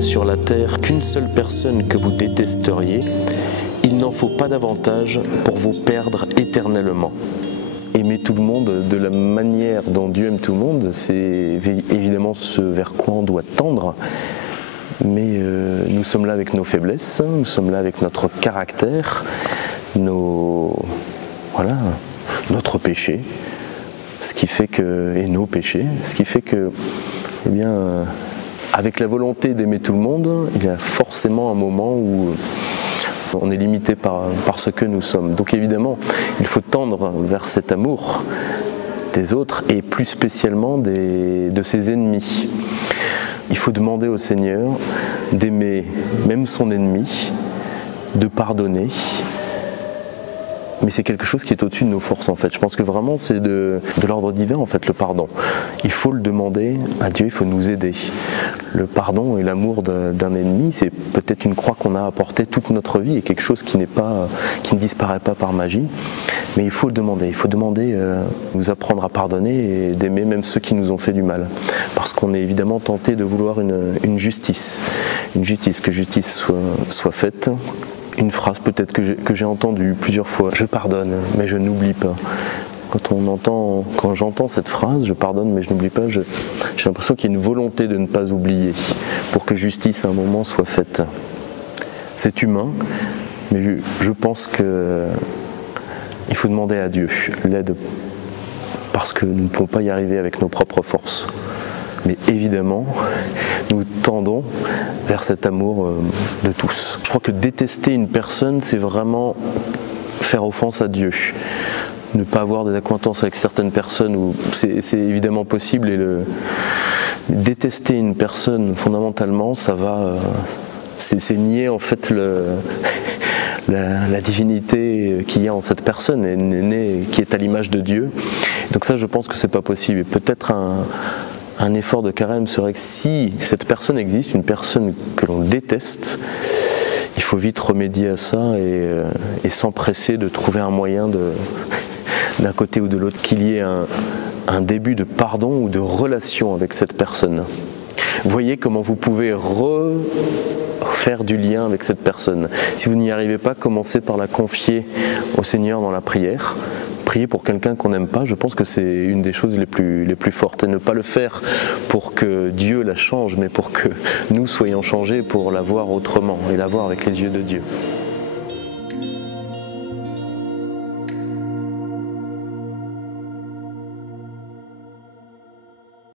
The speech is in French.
n'aurait sur la terre qu'une seule personne que vous détesteriez, il n'en faut pas davantage pour vous perdre éternellement. Aimer tout le monde de la manière dont Dieu aime tout le monde, c'est évidemment ce vers quoi on doit tendre. Mais nous sommes là avec nos faiblesses, nous sommes là avec notre caractère, notre péché, et nos péchés, ce qui fait que, eh bien, avec la volonté d'aimer tout le monde, il y a forcément un moment où on est limité par ce que nous sommes. Donc évidemment, il faut tendre vers cet amour des autres et plus spécialement de ses ennemis. Il faut demander au Seigneur d'aimer même son ennemi, de pardonner. Mais c'est quelque chose qui est au-dessus de nos forces en fait. Je pense que vraiment c'est de l'ordre divin en fait le pardon. Il faut le demander à Dieu, il faut nous aider. Le pardon et l'amour d'un ennemi, c'est peut-être une croix qu'on a apportée toute notre vie et quelque chose qui ne disparaît pas par magie. Mais il faut le demander, nous apprendre à pardonner et d'aimer même ceux qui nous ont fait du mal. Parce qu'on est évidemment tenté de vouloir une justice, que justice soit faite. Une phrase peut-être que j'ai entendue plusieurs fois, je pardonne mais je n'oublie pas. Quand j'entends cette phrase, je pardonne mais je n'oublie pas, j'ai l'impression qu'il y a une volonté de ne pas oublier pour que justice à un moment soit faite. C'est humain, mais je pense qu'il faut demander à Dieu l'aide parce que nous ne pouvons pas y arriver avec nos propres forces. Mais évidemment, nous tendons vers cet amour de tous. Je crois que détester une personne, c'est vraiment faire offense à Dieu. Ne pas avoir des accointances avec certaines personnes, c'est évidemment possible. Et détester une personne, fondamentalement, c'est nier en fait la divinité qu'il y a en cette personne, qui est à l'image de Dieu. Donc ça, je pense que c'est pas possible. Et peut-être un effort de carême serait que si cette personne existe, une personne que l'on déteste, il faut vite remédier à ça et s'empresser de trouver un moyen d'un côté ou de l'autre qu'il y ait un début de pardon ou de relation avec cette personne. Voyez comment vous pouvez refaire du lien avec cette personne. Si vous n'y arrivez pas, commencez par la confier au Seigneur dans la prière. Prier pour quelqu'un qu'on n'aime pas, je pense que c'est une des choses les plus fortes. Et ne pas le faire pour que Dieu la change, mais pour que nous soyons changés pour la voir autrement et la voir avec les yeux de Dieu.